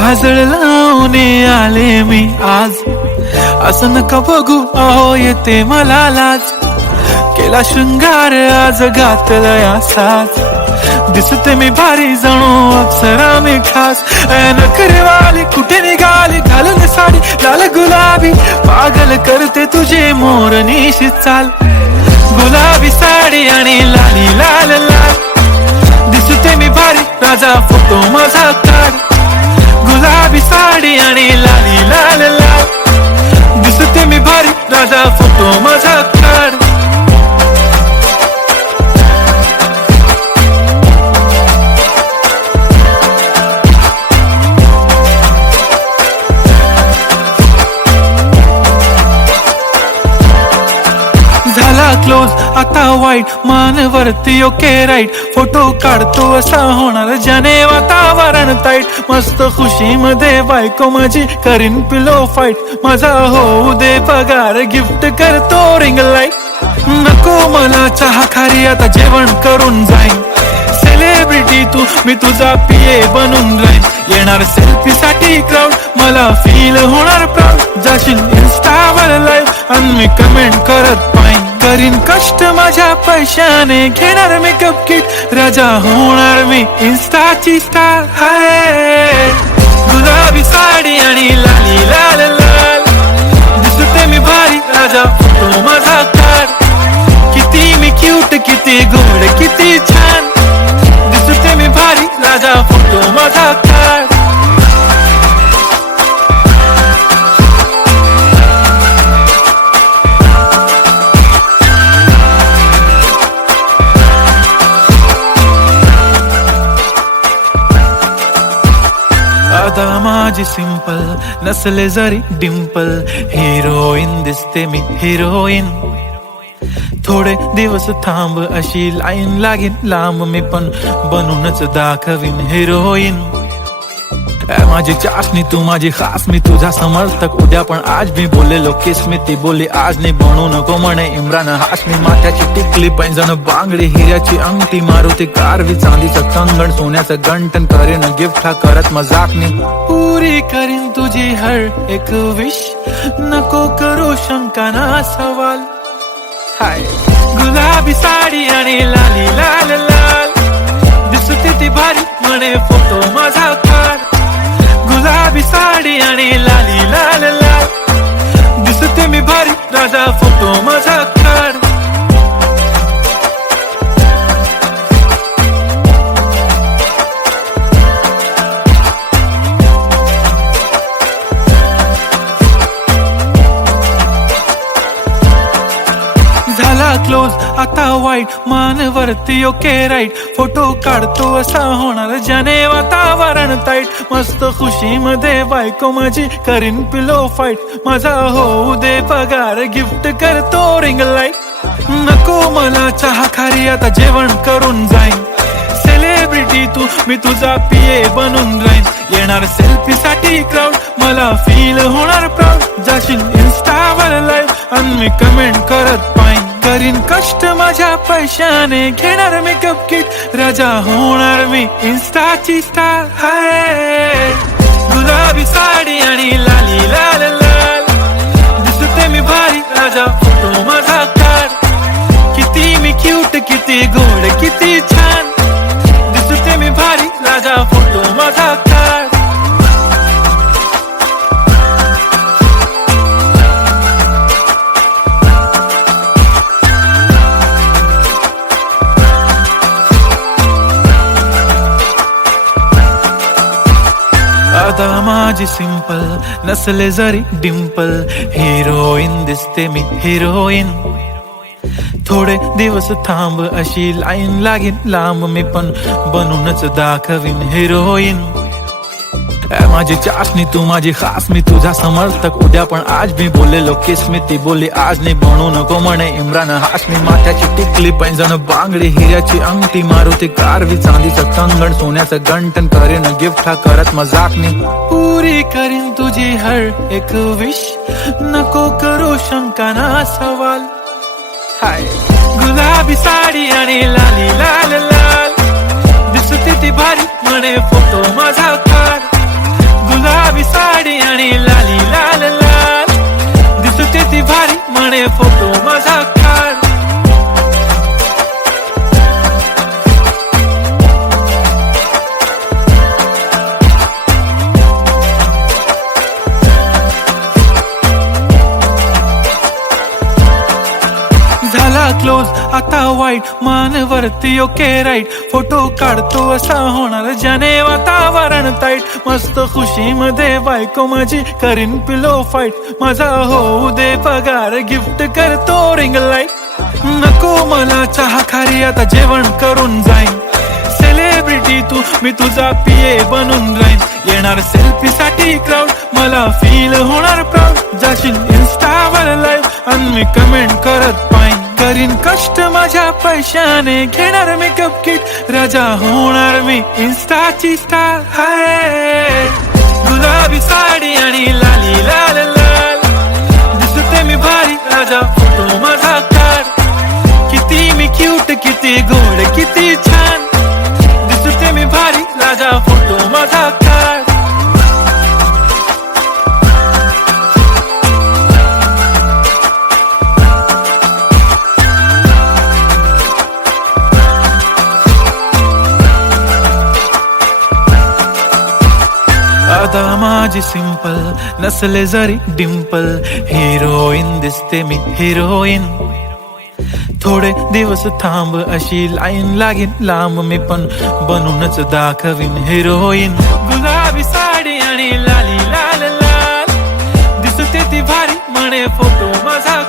काजळ लावून आले मी आज, असं नका बघू अहो येते मला लाज. केला शृंगार आज घातलाय असाच, दिसते मी भारी जणू अप्सरा मी खास. नखरेवाली कुठे निघाली घालून साडी लाल गुलाबी, पागल करते तुझे मोरनीशी चाल. गुलाबी साडी आणि लाली लाल लाल, दिसते मी भारी राजा फोटो माझा काढ. गुलाबी साडी आणि लाली लाल लाल, दिसते मी भारी राजा फोटो माझा काढ. झाला क्लोज आता वाईट, मानवरती ओके राईट. फोटो काढतो असा होणार ज्याने वातावरण ताईट. मस्त खुशी मध्ये बायको माझी करीन पिलो फाईट. माझा होऊ दे पगार गिफ्ट करतो रिंग लाईट. नको मला चहा खारी आता जेवण करून जाईन. सेलिब्रिटी तू मी तुझा पिये बनून राहीन. येणार सेल्फी साठी क्राऊड मला फील होणार प्राऊड. जाशील इन्स्टावर लाईव्ह आणि मी कमेंट करत पाईन. करीन कष्ट माझ्या पैशाने घेणार मेकअप किट. राजा होणार मी इन्स्टाची स्टार. हाय गुलाबी साडी आणि लाली लाल लाल, दिसते मी भारी राजा फोटो माझा काढ. किती मी क्यूट किती गोड किती छान, दिसते मी भारी राजा फोटो माझा काढ. आता माझी सिंपल नसले जरी डिंपल, हिरोईन दिसते मी हिरोईन. थोडे दिवस थांब अशी लाईन लागेल लांब, मी पण बनूनच दाखवीन हिरोईन. माझी चाशनी तू माझी खास, मी तुझा समर्थक उद्या पण आज मी बोललेलो किस मी. ती बोली आज नाही बनू नको म्हणे इम्रान हाशमी. माथ्याची टिकली पैंजण बांगडी हिऱ्याची अंगठी, मारुती कारवी चांदीचं कंगण सोन्याचं गंटन. करीन गिफ्ट हा करत मजाकनी, पुरी करीन तुझी हर एक विश. नको करू शंका ना सवाल. हाय गुलाबी साडी आणि लाली लाल लाल, दिसते ती भारी म्हणे फोटो माझा काढ. गुलाबी साडी आणि लाली लाल लाल, दिसते मी भारी राजा फोटो माझा काढ. झाला क्लोज आता वाईट, मानवरती ओके राईट. फोटो काढतो असा होणार ज्याने वातावरण ताईट. मस्त खुशी मध्ये बायको माझी करीन पिलो फाईट. माझा होऊ दे पगार गिफ्ट करतो रिंग लाईट. नको मला चहा खारी आता जेवण करून जाईन. सेलिब्रिटी तू मी तुझा पिये बनून राहीन. येणार सेल्फी साठी क्राऊड मला फील होणार प्राऊड. जाशील इन्स्टावर लाईव्ह आणि मी कमेंट करत पाईन. करीन कष्ट माझ्या पैशाने घेणार मेकअप किट. राजा होणार मी इन्स्टाची स्टार. हाय गुलाबी साडी आणि लाली लाल लाल, दिसते मी भारी राजा फोटो माझा काढ. किती मी क्यूट किती गोड किती छान, दिसते मी भारी राजा फोटो माझा काढ. आता माझी सिंपल नसले जरी डिंपल, हिरोईन दिसते मी हिरोईन. थोडे दिवस थांब अशी लाईन लागेल लांब, मी पण बनूनच दाखवीन हिरोईन. माझी चाशनी तू माझी खास, मी तुझा समर्थक उद्या पण आज मी बोललेलो किस मी. ती बोली आज नाही बनू नको म्हणे इम्रान हाशमी. माथ्याची टिकली पैंजण बांगडी हिऱ्याची अंगठी, मारुती कारवी चांदीचं कंगण सोन्याचं गंटन. करीन गिफ्ट हा करत मजाकनी, पुरी करीन तुझी हर एक विश. नको करू शंका ना सवाल. हाय गुलाबी साडी आणि लाली लाल लाल, दिसते ती भारी म्हणे फोटो माझा काढ. गुलाबी साडी आणि लाली लाल लाल, दिसते ती भारी म्हणे फोटो माझा काढ. झाला क्लोज आता वाईट, मान वरती ओके राईट, फोटो काढतो असा होणार ज्याने वातावरण ताईट. मस्त खुशी मध्ये बायको माझी करीन पिलो फाईट, माझा होऊ दे पगार गिफ्ट करतो रिंग लाईट. नको मला चहा खारी आता जेवण करून जाईन, सेलिब्रिटी तू मी तुझा पिये बनून राहीन. येणार सेल्फी साठी क्राऊड मला फील होणार प्राऊड, जाशील इन्स्टावर लाईव्ह आणि मी कमेंट करत पाईन. करीन कष्ट माझ्या पैशाने, घेणार मेकअप किट, राजा होणार मी इन्स्टाची स्टार. हाय गुलाबी साडी आणि लाली लाल लाल, दिसते मी भारी राजा फोटो माझा काढ. किती मी क्यूट किती गोड किती छान, दिसते मी भारी राजा फोटो माझा काढ. आता माझी सिंपल नसले जरी डिंपल, हिरोईन दिसते मी हिरोईन. थोडे दिवस थांब अशी लाईन लागेल लांब, मी पण बनूनच दाखवीन हिरोईन. गुलाबी साडी आणि लाली लाल लाल, दिसते ती भारी म्हणे फोटो माझा